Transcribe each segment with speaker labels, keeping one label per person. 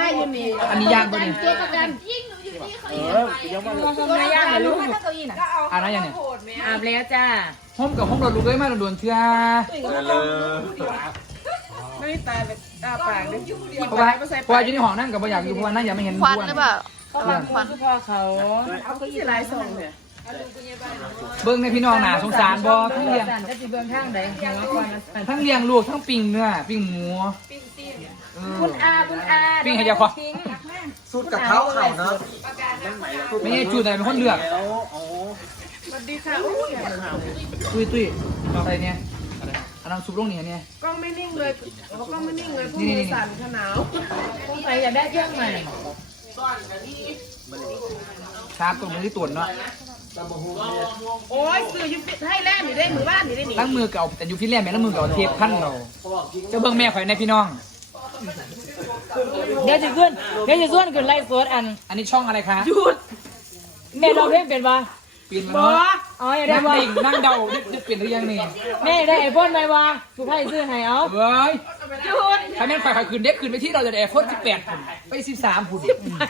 Speaker 1: มาอยู่นี่
Speaker 2: อันนี้ย่างปะเนี่ย
Speaker 1: ตัวประกัน
Speaker 3: ตัวย่างเหรอลูก
Speaker 2: อันนั้นยังเนี่ย
Speaker 3: อาบแล้วจ้า
Speaker 2: ห้มกับห้มเราลูกเลยมาโดนเชื่อ
Speaker 1: ไม่ตายแบบตาปากเลย
Speaker 2: เพราะว่าอยู่ในห้องนั่งกับอยากอยู่เพราะว่านั่งยังไม่เห็น
Speaker 4: ควัน
Speaker 2: บ้วน
Speaker 4: หรือเปล่า
Speaker 3: ควันคือพ่อเขา
Speaker 1: เอาก็ยี่ลายส่งเนี่ย
Speaker 2: เบิ้งในพี่น้องหนาสงสารบอทั้งเลี้ยง
Speaker 3: ก็สิเบื้องข้างใดหัวควัน
Speaker 2: ทั้งเลี้ยงลูกทั้งปิ้งเนื้อปิ้งหมู
Speaker 3: คุณอา
Speaker 2: ปิ้งให้เจ้าของ
Speaker 5: สุดกับเขาเนาะ
Speaker 2: ไม่ใช่จูดแต่เป็นคนเลือก
Speaker 1: สวัสดีค่ะอุ้ย
Speaker 2: ตุ้ยอะไรเนี่ยอันนั้นซุปลงนี่เนี่ย
Speaker 1: กล้องไม่นิ่งเลยกล้องไม่นิ่งเลยพวกมือสั่นขนาว
Speaker 3: สงสัยอยากได้เครื่องใหม่
Speaker 2: ชาร์จตรงนี้ที่ตุ่นเนาะ
Speaker 1: โอ้ยสื่อยุติให้แล่อยู่ได้มือบ้านอยู่ได้หนิ
Speaker 2: ล้างมือเก่าแต่อยู่ที่แรกแม่ล้างมือเก่าเทปขั้นเราจะเบิ้งแม่ข่อยในพี่น้อง
Speaker 3: เดี๋ยวจะขึ้นขึ้นไล่สด
Speaker 2: อันนี้ช่องอะไรคะ
Speaker 1: หยุด
Speaker 3: แม่เราเพ่งเป็นปะ
Speaker 2: ปีนมา
Speaker 1: บอ
Speaker 2: เนาะ
Speaker 3: อ๋ออยาก
Speaker 2: นั่
Speaker 3: ได้
Speaker 2: ง
Speaker 3: ปะ
Speaker 2: ดิ่งนั่งเดาจะเปลี่ยนหรือยังนี่
Speaker 3: แม่ได้ไอโฟนไหมวะสุภาพซื้อให้เอา
Speaker 2: เฮ้ย
Speaker 1: หยุด
Speaker 2: ถ้าแม่นข่อยคืนเด็กคืนไปที่เราจะได้โฟน18พุ่นไป13พุ่น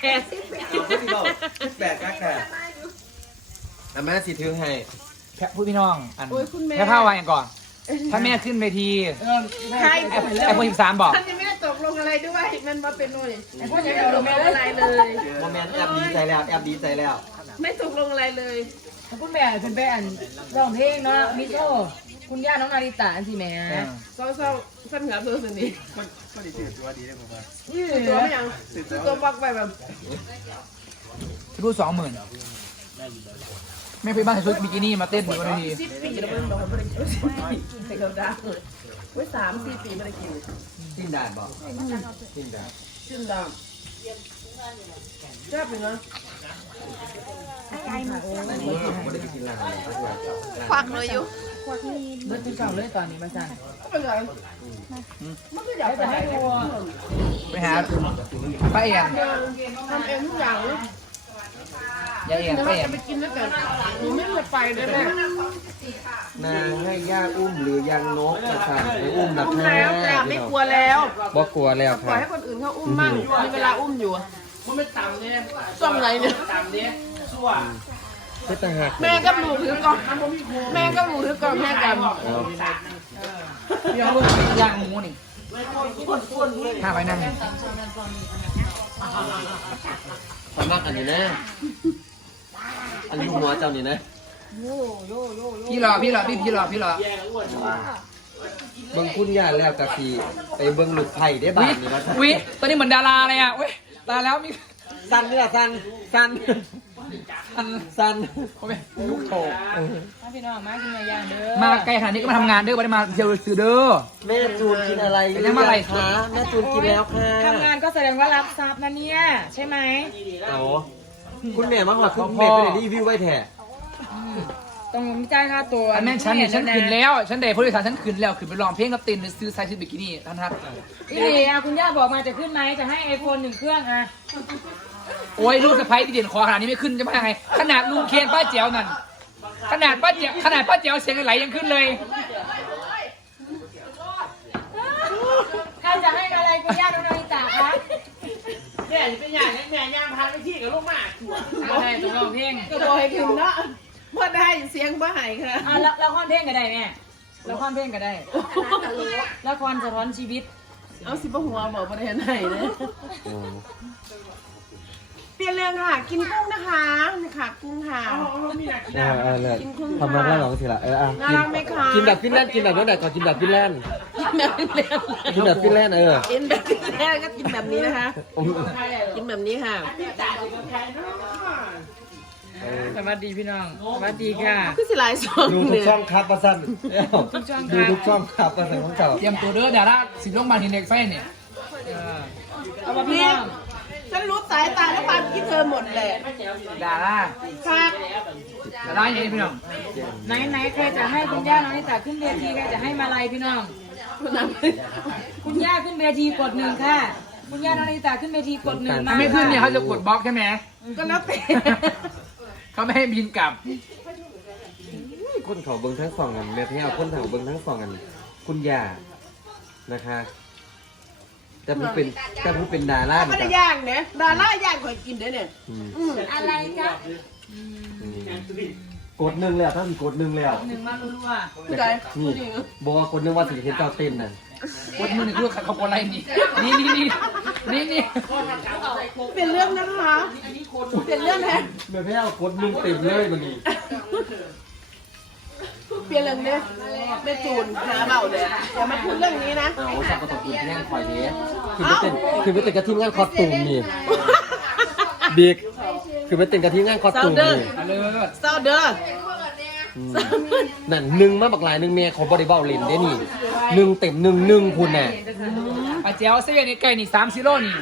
Speaker 5: แปดกักแต่แม่สิถึงให้
Speaker 2: แพะพูดพี่น้องอัน
Speaker 1: โอ้ยคุณแม่
Speaker 2: แพะผ้าวางก่อน ถ้าแม่ขึ้นเวที
Speaker 1: ใคร
Speaker 2: ไอโฟน13บอก
Speaker 1: ฉันยังไม่ได้ตกลงอะไรด้วยมันมาเป็นหน่วยไอ้พวกยังไม่ตกลงอะไรเลย
Speaker 5: โมเมนต์แอบดีใจแล้ว
Speaker 1: ไม่ตกลงอะไรเลย
Speaker 3: คุณแม่เป็นไปร้องเพลงเนาะมิโซคุณย่าน้องนาริตาอันที่แม่
Speaker 1: เศร้าสั้นเหงาตัวสินี่
Speaker 3: ยืด
Speaker 1: ตัวไม่ยังตัวปักไปแบบ
Speaker 2: รู้20,000แม่ไปบ้านใส่ชุดบิกินี่มาเต้นบนเวที
Speaker 1: 10 ปีแล้วมันบอกว่าไม่ได้กินใส่กระดาษไว้3-4 ปีไม่ได้กิน
Speaker 5: กินได้บอกกินได้
Speaker 1: ชื่นดำชอบเลยนะ
Speaker 5: ไม่ได้ไปกินร้าน
Speaker 4: ควักเลยอยู่
Speaker 3: เบิร์ดเป็นเก่าเลยตอนนี้มาสั่ง
Speaker 1: ก็เป็นไรมันก็อยาก
Speaker 3: จะให้ดู
Speaker 2: ไปหาป้าเอียน
Speaker 1: ทำเองทุกอย่างเลย
Speaker 2: ยายเอียน
Speaker 1: เดี๋ยว
Speaker 2: ป้า
Speaker 1: เรา
Speaker 2: เอียน
Speaker 1: จะไปกินแล้วกันหนูไม่จะไปเลยแม่
Speaker 5: นางให้ย่าอุ้มหรือยางนกนะคะให้อุ้มแบบ
Speaker 1: อุ้มแล้วจ้ะไม่กลัวแล้ว
Speaker 5: บ่กลัวแล้ว
Speaker 1: ปล่อ
Speaker 5: ค่ะ
Speaker 1: ยให้คนอื่นเขาอุ้มมั่งมีเวลาอุ้มอยู่มันไม่ต่ำเนี่ยช่วงไหนเนี่ย
Speaker 5: เพื่อตาหัก
Speaker 1: แม่กับหนูถือกล่องแม่กับหนูถือกล่องแม่กัน
Speaker 2: พี่เอาลูกย่างหมูนี่ถ้าไปนั่ง
Speaker 5: ความมากอันนี้นะอันนี้หัวเจ้านี่นะ
Speaker 2: พี่รอพี่รอ
Speaker 5: เบิ่งคุณย่าแล้วกะพีไปเบิ่งลูกไผ่ได้บา
Speaker 2: วิ
Speaker 5: ทนี่ว่า
Speaker 2: วิตอนนี้เหมือนดาราเลยอ่ะเว้ยตายแล้วมี
Speaker 5: สั้นนี่ล่ะสั้น
Speaker 2: เขาเป็นลูกโถ
Speaker 3: พี่น้องมากินย่างเด้อ
Speaker 2: มาไกลขนาดนี้ก็มาทำงานเด้อไม่ได้มาเที่ยวซื้อเด้อ
Speaker 5: แม่จูนกินอะไร
Speaker 2: เป็นยังไง
Speaker 5: คะแม่จูนกินแล้วค่ะ
Speaker 3: ทำงานก็แสดงว่ารับทรัพย์นะเนี่ยใช่ไหม
Speaker 5: เอาคุณแม่มาหอดคุณแม่ไปได้รีวิวไว้แท้
Speaker 3: ต้องจ่ายค่าตัว
Speaker 2: อันแม่ฉันเนี่ยฉันขึ้นแล้ว ฉันได้ผู้โดยสารฉันขึ้นแล้วขึ้นไปลองเพลงกับเต้นซื้อไซส์ชุดบิกินี่ท่านครับ
Speaker 3: นี่คุณย่าบอกมาจะขึ้นไหมจะให้ไอโฟน1 เครื่องอ่ะ
Speaker 2: โอ้ยลูกสะใภ้ที่เด่นคอขนาดนี้ไม่ขึ้นจะมายังไงขนาดลุงเคนป้าเจียวนั่นขนาดป้าเจียวเสียงไหลยังขึ้นเลย
Speaker 3: ใครจะให้อะไรคุณย่าน้องนาริตาคะ
Speaker 1: แม่เป็นอย่างนี้แม่ย่างพาไปที่กับลูกหมาถั่ว
Speaker 3: เอาให้ตัวร้องเพลง
Speaker 1: ก็โดยถึงเนาะว่าได้เสียงบ่หายค่ะ
Speaker 3: อ่ะละครเพลงก็ได้แม่ละครเพลงก็ได้ละครสะท้อนชีวิต
Speaker 1: เอาสิบ่หัวบอกประเด็นไหนเลยเปลี่ยนเรื่องค่ะ กินกุ้งนะคะนี่ค่ะกุ้งค่ะ
Speaker 5: เลยทำมาได้หรอสิล่ะ
Speaker 1: น่ารักไหมคะ
Speaker 5: กินแบบฟินแลนด์กินแบบนั้นไหนก่อนกินแบบฟินแลนด์
Speaker 1: กินแบบฟินแลนด์
Speaker 5: กินแบบฟินแลนด์
Speaker 1: กินแบบฟินแลนด์ก็กินแบบนี้นะคะ กินแบบนี้ค่ะ
Speaker 3: สวัสดีพี่น้องสวัสดีค่ะ
Speaker 1: คือสิหลายช่อง
Speaker 5: ดูทุกช่องครับประสันดูทุกช่องครับประสันของเก่า
Speaker 2: เตรียมตัวเด้อดาราสิลงมาทีเน็กไฟเนี่ย
Speaker 3: เอามาพี่
Speaker 1: นี่
Speaker 3: น้อง
Speaker 1: ฉันรู้สายตาและความคิดเธอหมดแหละ
Speaker 2: ดารา
Speaker 1: ค่ะ
Speaker 2: ดาราอย่างนี้พี่น้อง
Speaker 3: ไหนใครจะให้คุณย่าน้องนิตาขึ้นเวทีใครจะให้มาลัยพี่น้อง คุณย่าขึ้นเวทีกดหนึ่งค่ะ คุณย่าน้องนิตาขึ้นเวทีกดหนึ่งมา
Speaker 2: ถ้าไม่ขึ้นเนี่ยเขาจะกดบล็อกใช่ไหม
Speaker 1: ก็แล้วแต่
Speaker 2: เขาไม่ให้บินกลับ
Speaker 5: คนเขาเบิ้งทั้งสองกันแม่พี่เอาคนเขาเบิ้งทั้งสองกันคุณย่านะคะจะพูดเป็นดารา
Speaker 1: ไม่ได้ย่างเนี่ยดาราย่างก่อนกินเด้อเนี่ย
Speaker 3: อะไรจ๊ะ
Speaker 5: กดหนึ่งแล้วถ้ามีกดหนึ่งแล้ว
Speaker 3: หนึ่งมารัว
Speaker 1: ผู้ใด
Speaker 5: นี่บอกว่ากดหนึ่งว่าสิเห็นเจ้าเต้นน่ะ
Speaker 2: กดมือหนึ่งคือเขากดอะไรนี่นี่
Speaker 1: เปลี่ยนเรื่องนะคะเปลี่ยนเรื่องนะ
Speaker 5: แม่พี่เอากดหนึ่งเต็มเลยมันนี่
Speaker 1: เปลี่ยนเรื่องเนี่ยไม่จูนหาเบาเลยอย่ามาพูดเรื่องนี้นะ
Speaker 5: เอาสับกระตุกที่งานคอยเนี้ยคือไปเต้นกระทิงงานคอสตูมนี่บิ๊กคือไปเต้นกระทิงงานคอสตูมนี่
Speaker 2: มาเลย
Speaker 1: เศร้าเด้อ
Speaker 5: นั่นหนึ่งมาบักหลายหนึ่งเมียของบริบาลเล่นได้นี่หนึ่งเต็มหนึ่งคุณน่ะ
Speaker 2: อาเจ้าเซเว่นนี่ไก่นี่3 กิโลนี่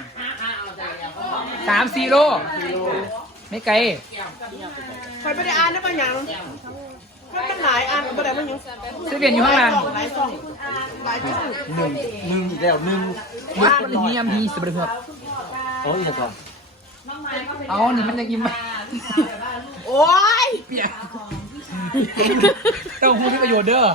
Speaker 2: 3 4 โลไม่ไกล
Speaker 1: ใครไม่ได้อ่านได้ปะยังถ้ามันหลายอ่านก็ได้ปะยัง
Speaker 2: เซเว่นอยู่ข้างล่าง
Speaker 1: หลายช่องหลายช่อง
Speaker 5: หนึ่งอีกแล้วหนึ่ง
Speaker 2: มันมียำพีสบเรือ
Speaker 5: เอาอีกแล้วก่อน
Speaker 2: เอานี่มันจะกินไหม
Speaker 1: โอ้ย
Speaker 2: เปียกเต้าหู้ที่ประโยชน์เด้อ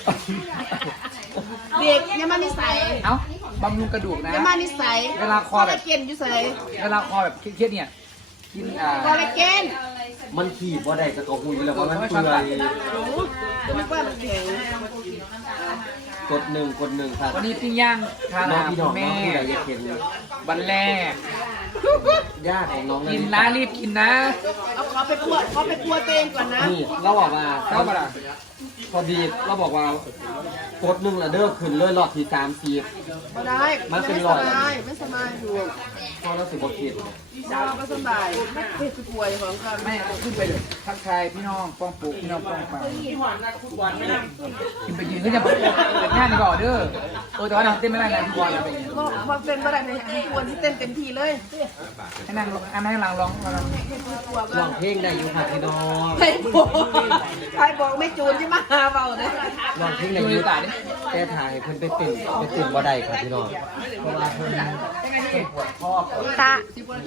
Speaker 1: เด็กยังมานิสัย
Speaker 2: เอ้าบำรุงกระดูกนะ
Speaker 1: ยังมานิสัย
Speaker 2: เวลาคอแบบ
Speaker 1: ลลาเจนอยู่ใส่
Speaker 2: เวลาคอแบบเครียดๆเนี่ยกิน
Speaker 1: คอลลาเจน
Speaker 5: มันขีบว่าได้จะกระหุยแล้วว่ามันเปื่อย
Speaker 1: จะไม่ว่ามันแข็ง
Speaker 5: กดหนึ่งค่ะ
Speaker 2: วันนี้ปิ้งย่างทาน
Speaker 5: น้อง
Speaker 2: อาหาร
Speaker 5: พี่น้อง
Speaker 2: แม่
Speaker 5: น้องผู้ใดอยากเห็น
Speaker 2: วันแรก
Speaker 5: ญาติของน้อง
Speaker 2: กินนะรีบกินนะ
Speaker 1: เอาขอไปปวดตัวเองก่อนนะ
Speaker 5: นี่เราบอกว่า
Speaker 2: เข้ามาละ
Speaker 5: พอดีเราบอกว่ากดหนึ่งละเด้อขึ้นเลยรอบที่30
Speaker 1: ไม่ได้
Speaker 5: มันเป็น
Speaker 1: ไม่
Speaker 5: ร
Speaker 1: ส
Speaker 5: อย
Speaker 1: บายไม่สบายอยู่
Speaker 5: พอเราสิบกคิด
Speaker 1: ไม่สบายไม่เป็นป่วยของกัน
Speaker 2: แม่ขึ้นไปเลยทักทายพี่น้องป้องปลูกพี่น้องป้องฟังกินไปยืนก็จะเปิดงานก่อนเด้อแต่ว่าน้องเต้นไม่ได้นะพี่บอลอะไรอย่างเงี้ย
Speaker 1: ก็พอเป็นอะไรเนี่ยควรที่เต้นเต็มที่เลย
Speaker 2: ให้นั่งให้หลังร้อง
Speaker 5: ร้องเพลงได้อยู่ค่ะพี่น้อง
Speaker 1: ใครบอกไม่จูนที่มาเบาเลย
Speaker 5: ร้องเพลงได้อยู่แต่ถ่ายเพิ่นไปเต้นบ่ได้ค่ะพี่น้องเพราะว่าเพิ่นปวดข้อปวด
Speaker 4: ตา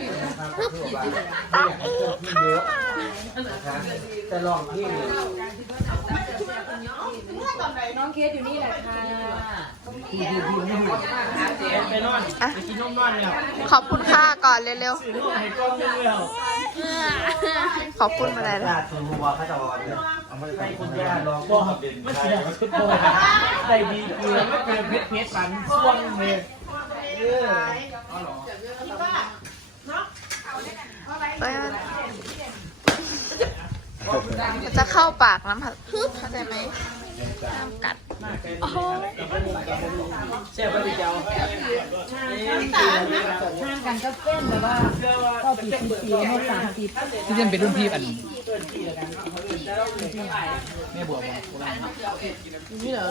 Speaker 5: เยอะนะคะแต่ร้องเพลงเนี่ย
Speaker 3: น้องเคสอยู่นี่แหละค่ะ
Speaker 4: ขอบคุณค่ะก่อนเร็วๆขอบคุณมาเลยนะ
Speaker 5: ญาติส่วนหัวเขาจะบอกเนี่ยเอามาใส่คุณย่าลองบอกไม่ใช่ชุดโบใส่ดีเกลือไม่เกินเพชรปันช่วงเลย
Speaker 4: เอ้ยมันจะเข้าปากน้ำผัดเข้าใจไหมน้ำกัดโอ้โห
Speaker 3: ห่างกันก็เส้นแต่ว่าก็ปี14โน้ต30
Speaker 2: ที่เล่นเป็นรุ่นพี่อันแม่บัวบอก
Speaker 1: นี่เหรอ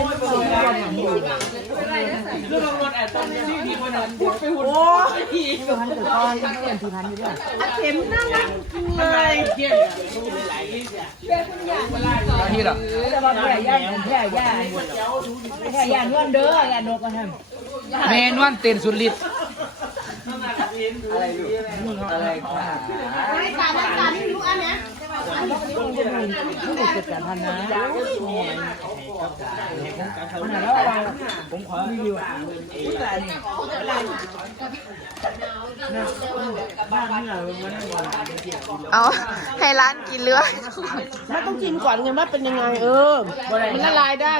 Speaker 1: โอ้ย
Speaker 3: พันถือก้อนต้องเปลี่ยน4,000อยู่ด้วย
Speaker 1: เข็มน่ารักเลย
Speaker 2: ที่หรอ
Speaker 3: แต่ว่าแผ่ย่านแผ่ย่านนวลเด้อย่านนกมาทำ
Speaker 2: แม่นวลเต้นสุดฤทธิ์
Speaker 5: อะไร
Speaker 1: ไอ้สารนี่รู้อันเนี้ย
Speaker 3: ต้องเก็บการทันนะ
Speaker 2: ผมขอรีวิวอ่ะ
Speaker 4: เอาให้ร้านกินเรือ
Speaker 1: ไม่ต้องชิมก่อนไงว่าเป็นยังไงมันละลายได้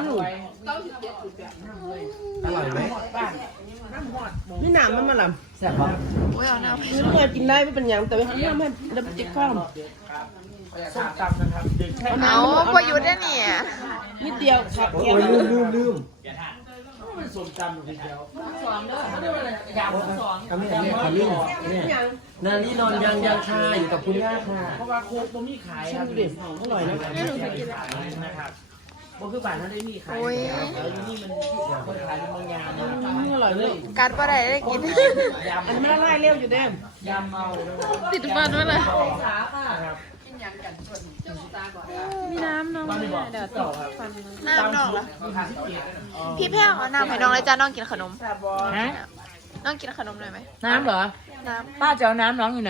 Speaker 5: อร่อยไหม
Speaker 1: นี่หนามมันมาหล่
Speaker 5: แซ่บปะ
Speaker 4: โอ้ยเอาหน้าไป
Speaker 1: ำนี่เมื่อกินได้ไม่เป็นยังแต่ว่าห้ามให้ดับจิตข้าม
Speaker 2: ส้มตำนะครับ
Speaker 4: เอาประยุทธ์เนี่ยนี่
Speaker 1: นิดเดียวขับ
Speaker 5: โอ้
Speaker 1: เกีย
Speaker 5: ย
Speaker 1: ร์
Speaker 5: ลืม
Speaker 2: ส้มตำอยู่ทีเดียว
Speaker 5: ทำให้อันนี้ขมิ้นเนี่ยนาลีนอนยังค่ะอยู่กับคุณย่าค่ะ
Speaker 2: เพราะว่าโคกบ่มีขายครับ
Speaker 1: ดูดิอร่อยนะ
Speaker 2: นะครับบ่คือบ้านนั้นได้มีขาย
Speaker 4: โอ้ย
Speaker 2: นี่มันคนขายในเมืองยาม
Speaker 1: อร่อยเลย
Speaker 4: กัดว่าได้ได้กิน
Speaker 1: อันนี้มันละลายเร็วอยู่เด้ม
Speaker 2: ยำเมา
Speaker 4: ติดฟันด้วยนะ
Speaker 2: ครับ
Speaker 3: มีน้ำน้อง
Speaker 2: ตอนนี้บอกเดี๋ยวต่อครับ
Speaker 4: น้ำน้องเหรอ
Speaker 2: ราคาที่เกียรติ
Speaker 4: พี่แพ้วเอาน้ำให้น้องเลยจ้าน้องกินขนม
Speaker 3: ฮะ
Speaker 4: น้องกินขนมหน่อยไหม
Speaker 3: น้ำเหรอ
Speaker 4: น้
Speaker 3: ป้าจะเอาน้ำน้องอยู่ไหน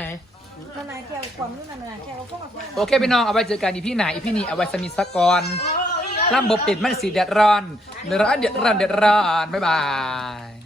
Speaker 2: โอเคพี่น้องเอาไว้เจอกันอีพี่ไหนอีพี่นี่เอาไว้สมิสกรล่ำบบปิดมันสีเดือดร้อนบ๊ายบาย